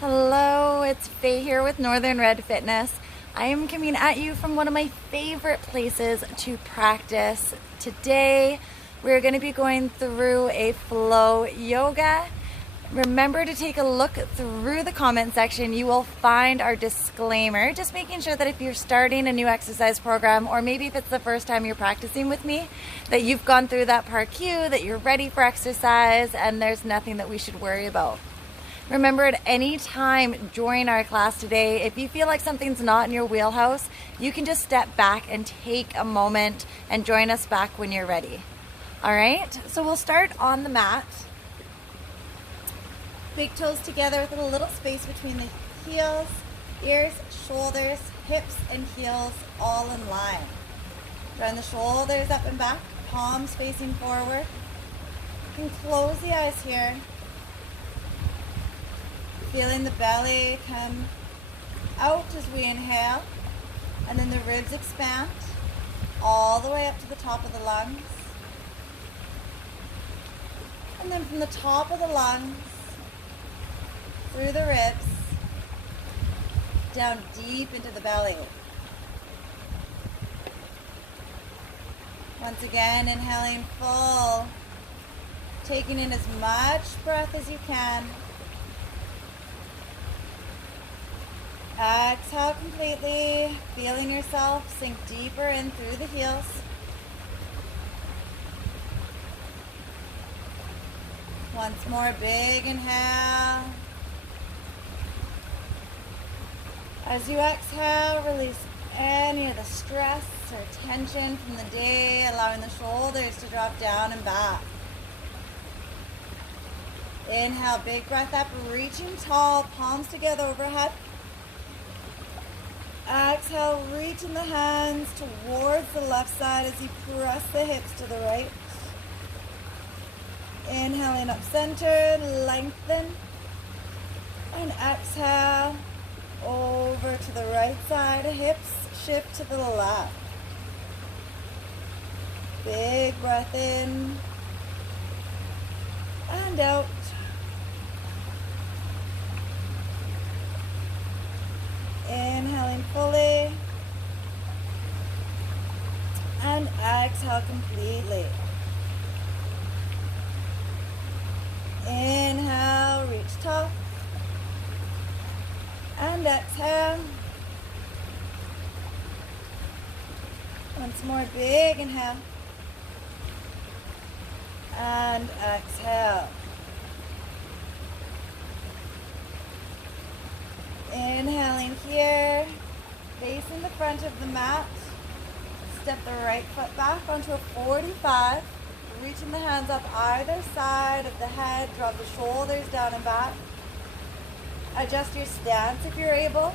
Hello, it's Faye here with Northern Red Fitness. I am coming at you from one of my favorite places to practice. Today, we're going to be going through a flow yoga. Remember to take a look through the comment section. You will find our disclaimer, just making sure that if you're starting a new exercise program, or maybe if it's the first time you're practicing with me, that you've gone through that part Q, that you're ready for exercise, and there's nothing that we should worry about. Remember, at any time during our class today, if you feel like something's not in your wheelhouse, you can just step back and take a moment and join us back when you're ready. All right, so we'll start on the mat. Big toes together with a little space between the heels, ears, shoulders, hips, and heels all in line. Drawing the shoulders up and back, palms facing forward. You can close the eyes here. Feeling the belly come out as we inhale, and then the ribs expand all the way up to the top of the lungs. And then from the top of the lungs, through the ribs, down deep into the belly. Once again, inhaling full, taking in as much breath as you can. Exhale completely, feeling yourself sink deeper in through the heels. Once more, big inhale. As you exhale, release any of the stress or tension from the day, allowing the shoulders to drop down and back. Inhale, big breath up, reaching tall, palms together overhead. Exhale, reaching the hands towards the left side as you press the hips to the right. Inhaling up center, lengthen. And exhale, over to the right side, hips shift to the left. Big breath in and out. Inhaling fully and exhale completely. Inhale, reach top and exhale. Once more, big inhale and exhale. Inhaling here, facing the front of the mat. Step the right foot back onto a 45. Reaching the hands up either side of the head. Drop the shoulders down and back. Adjust your stance if you're able.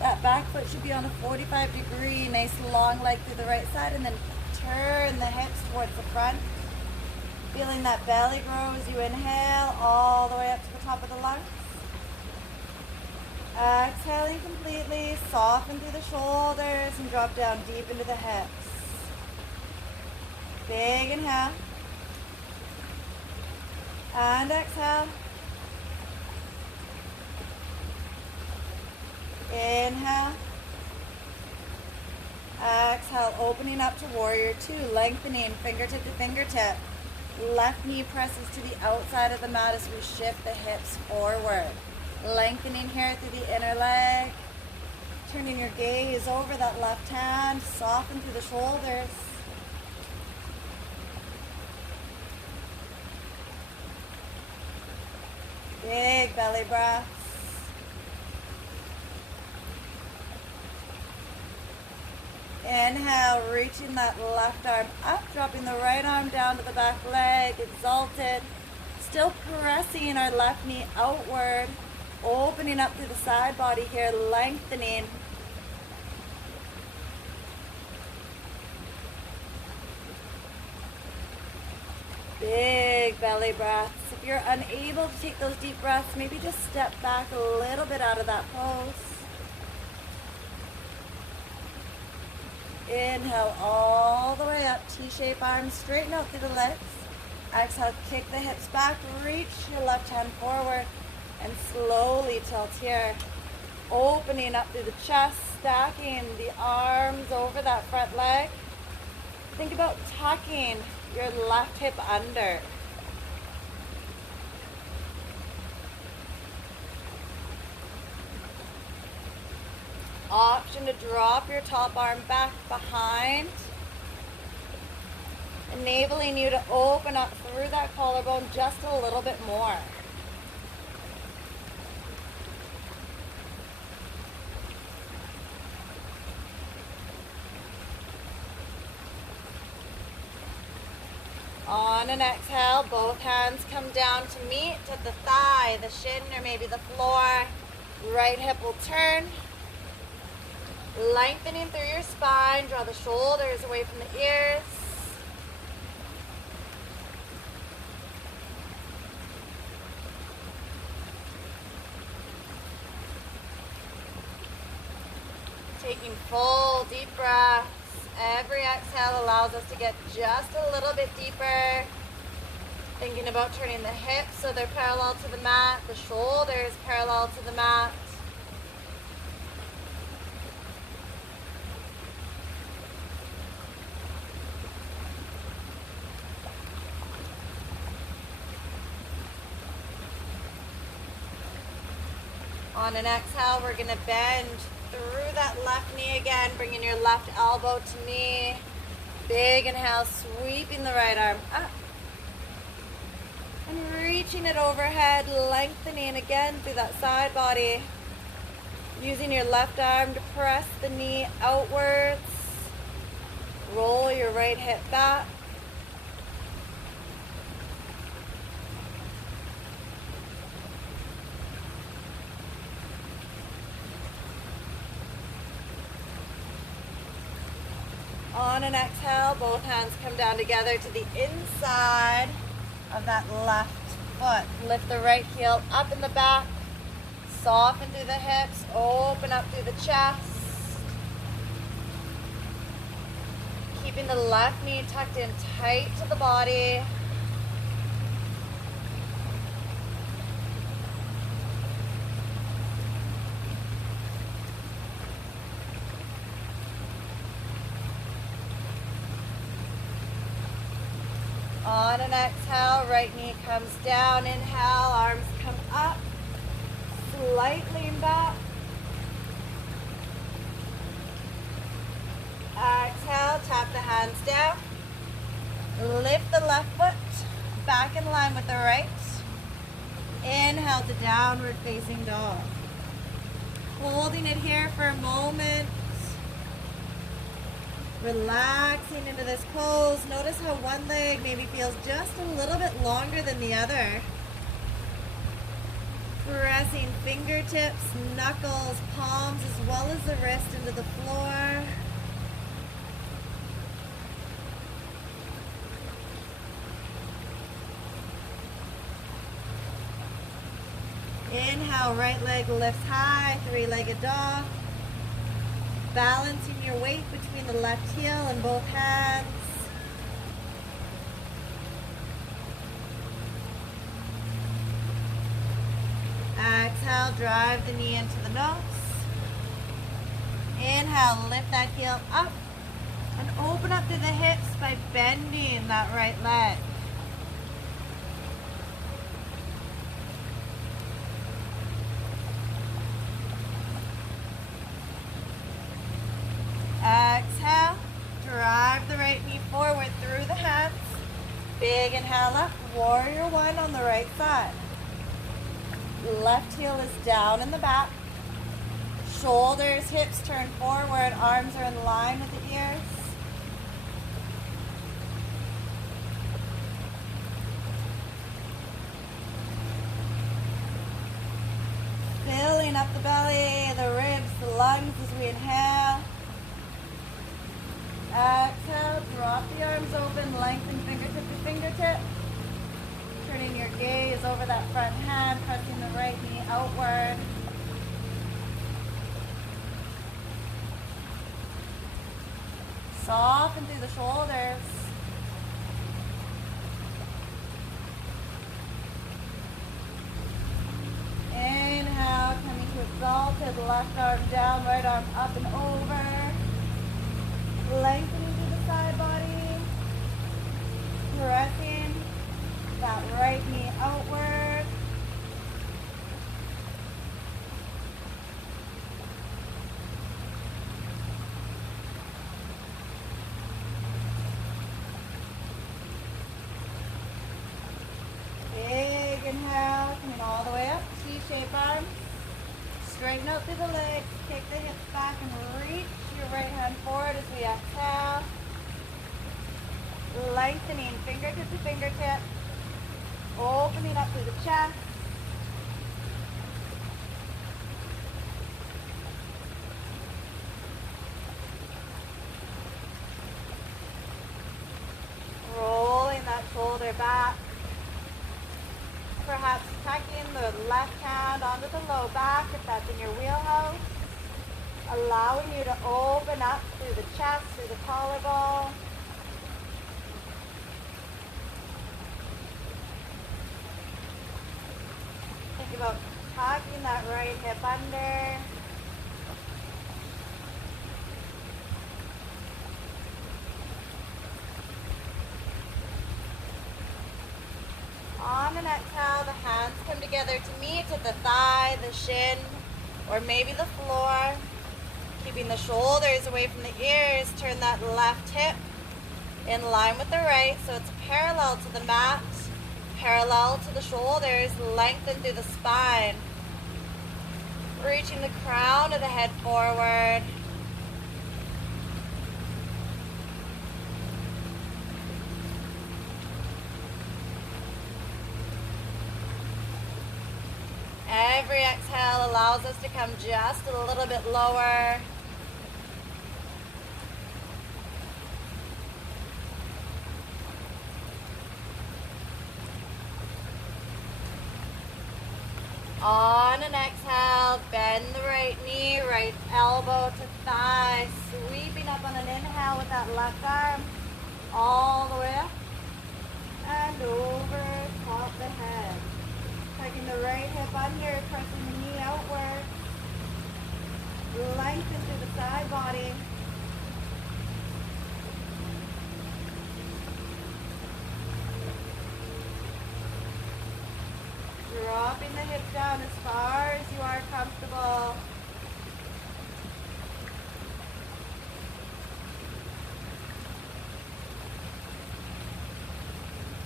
That back foot should be on a 45-degree, nice long leg through the right side, and then turn the hips towards the front. Feeling that belly grow as you inhale all the way up to the top of the lungs. Exhaling completely, soften through the shoulders and drop down deep into the hips. Big inhale. And exhale. Inhale. Exhale, opening up to warrior two, lengthening fingertip to fingertip. Left knee presses to the outside of the mat as we shift the hips forward. Lengthening here through the inner leg. Turning your gaze over that left hand. Soften through the shoulders. Big belly breaths. Inhale, reaching that left arm up, dropping the right arm down to the back leg, exalted. Still pressing our left knee outward. Opening up through the side body here, lengthening. Big belly breaths. If you're unable to take those deep breaths, maybe just step back a little bit out of that pose. Inhale all the way up, T-shape arms, straighten out through the legs. Exhale, kick the hips back, reach your left hand forward, and slowly belly tilt here. Opening up through the chest, stacking the arms over that front leg. Think about tucking your left hip under. Option to drop your top arm back behind, enabling you to open up through that collarbone just a little bit more. On an exhale, both hands come down to meet at the thigh, the shin, or maybe the floor. Right hip will turn. Lengthening through your spine, draw the shoulders away from the ears. Taking full deep breaths. Every exhale allows us to get just a little bit deeper. Thinking about turning the hips so they're parallel to the mat, the shoulders parallel to the mat. On an exhale, we're going to bend through that left knee again, bringing your left elbow to knee. Big inhale, sweeping the right arm up. And reaching it overhead, lengthening again through that side body. Using your left arm to press the knee outwards. Roll your right hip back. On an exhale, both hands come down together to the inside of that left foot. Lift the right heel up in the back. Soften through the hips. Open up through the chest. Keeping the left knee tucked in tight to the body. On an exhale, right knee comes down. Inhale, arms come up. Slight lean back. Exhale, tap the hands down. Lift the left foot back in line with the right. Inhale to downward facing dog. Holding it here for a moment. Relaxing into this pose. Notice how one leg maybe feels just a little bit longer than the other. Pressing fingertips, knuckles, palms, as well as the wrist into the floor. Inhale, right leg lifts high, three-legged dog. Balancing your weight between the left heel and both hands. Exhale, drive the knee into the nose. Inhale, lift that heel up and open up to the hips by bending that right leg. Exhale, drive the right knee forward through the hands. Big inhale up, warrior one on the right side. Left heel is down in the back. Shoulders, hips turn forward, arms are in line with the ears. Filling up the belly, the ribs, the lungs as we inhale. Exhale, drop the arms open, lengthen fingertip to fingertip. Turning your gaze over that front hand, pressing the right knee outward. Soften through the shoulders. Inhale, exalted. Left arm down, right arm up and over. Lengthening through the side body. Pressing that right knee outward. Big inhale, coming all the way up, T-shape arms. Straighten out through the legs, take the hips back and reach your right hand forward as we exhale. Lengthening fingertip to fingertip. Opening up through the chest. Rolling that shoulder back. Perhaps tucking the left hand onto the low back if that's in your wheelhouse. Allowing you to open up through the chest, through the collarbone. Think about tucking that right hip under. On an exhale, the hands come together to meet at the thigh, the shin, or maybe the floor. Keeping the shoulders away from the ears, turn that left hip in line with the right so it's parallel to the mat, parallel to the shoulders, lengthen through the spine. Reaching the crown of the head forward. Every exhale allows us to come just a little bit lower. On an exhale, bend the right knee, right elbow to thigh, sweeping up on an inhale with that left arm, all the way up and over top the head. Tucking the right hip under, pressing the knee outward. Lengthen through the side body. Dropping the hips down as far as you are comfortable.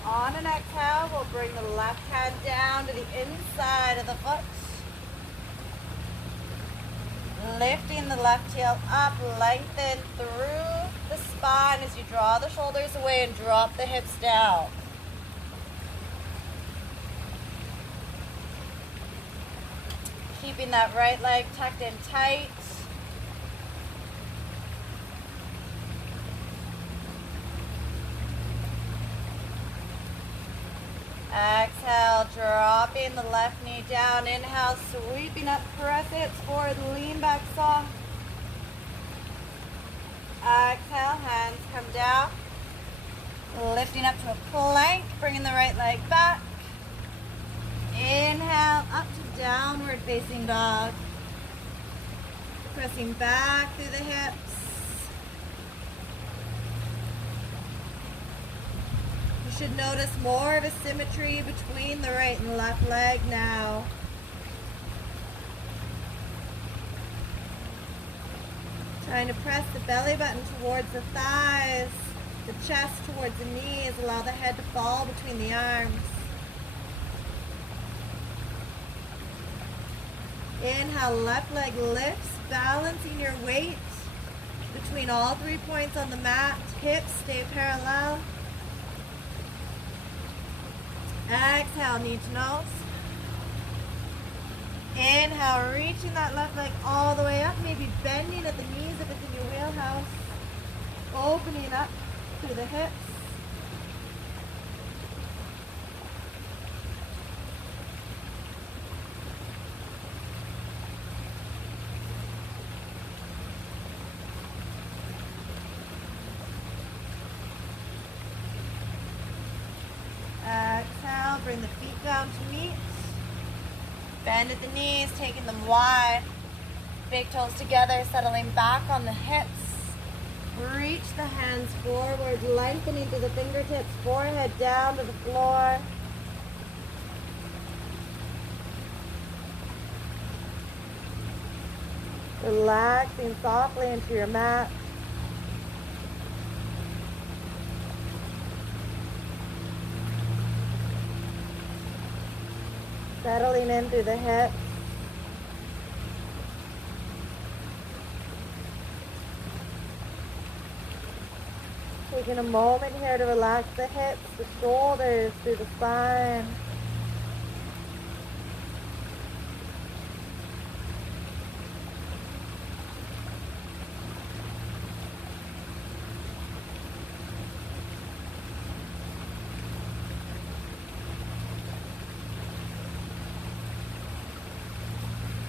On an exhale, we'll bring the left hand down to the inside of the foot. Lifting the left heel up, lengthen through the spine as you draw the shoulders away and drop the hips down. Keeping that right leg tucked in tight. Exhale, dropping the left knee down. Inhale, sweeping up, press hips forward, lean back soft. Exhale, hands come down. Lifting up to a plank, bringing the right leg back. Inhale, up to downward facing dog. Pressing back through the hips. You should notice more of a symmetry between the right and left leg now. Trying to press the belly button towards the thighs, the chest towards the knees, allow the head to fall between the arms. Inhale, left leg lifts, balancing your weight between all 3 points on the mat. Hips stay parallel. Exhale, knee to nose. Inhale, reaching that left leg all the way up, maybe bending at the knees if it's in your wheelhouse. Opening up through the hips. Exhale, bring the feet down to meet. Bend Bend at the knees, taking them wide. Big toes together, settling back on the hips. Reach the hands forward, lengthening through the fingertips, forehead down to the floor. Relaxing softly into your mat. Settling in through the hips. Taking a moment here to relax the hips, the shoulders, through the spine.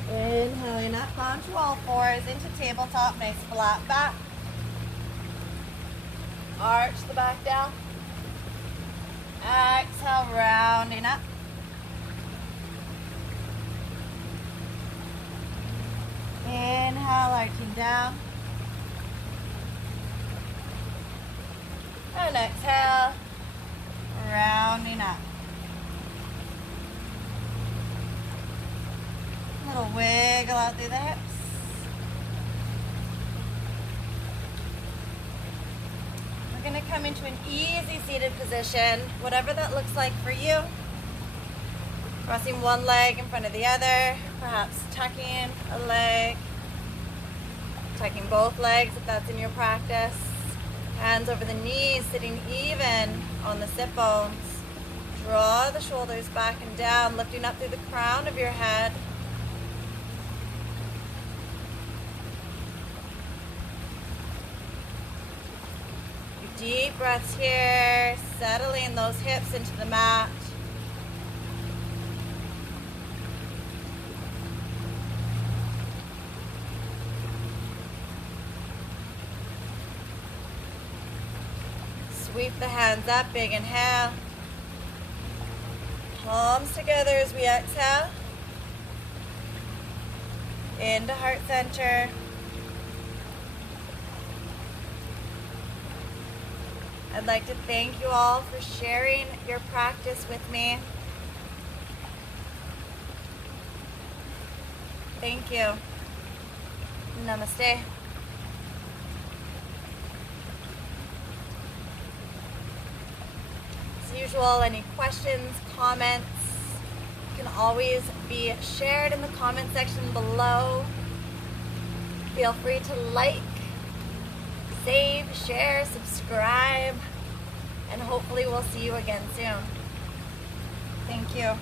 Inhaling up onto all fours into tabletop, nice flat back. Arch the back down. Exhale, rounding up. Inhale, arching down. And exhale, rounding up. Little wiggle out through the hips. We're going to come into an easy seated position, whatever that looks like for you. Crossing one leg in front of the other, perhaps tucking a leg, tucking both legs if that's in your practice. Hands over the knees, sitting even on the sit bones. Draw the shoulders back and down, lifting up through the crown of your head. Deep breaths here, settling those hips into the mat. Sweep the hands up, big inhale. Palms together as we exhale. Into heart center. I'd like to thank you all for sharing your practice with me. Thank you. Namaste. As usual, any questions, comments can always be shared in the comment section below. Feel free to like, save, share, subscribe, and hopefully we'll see you again soon. Thank you.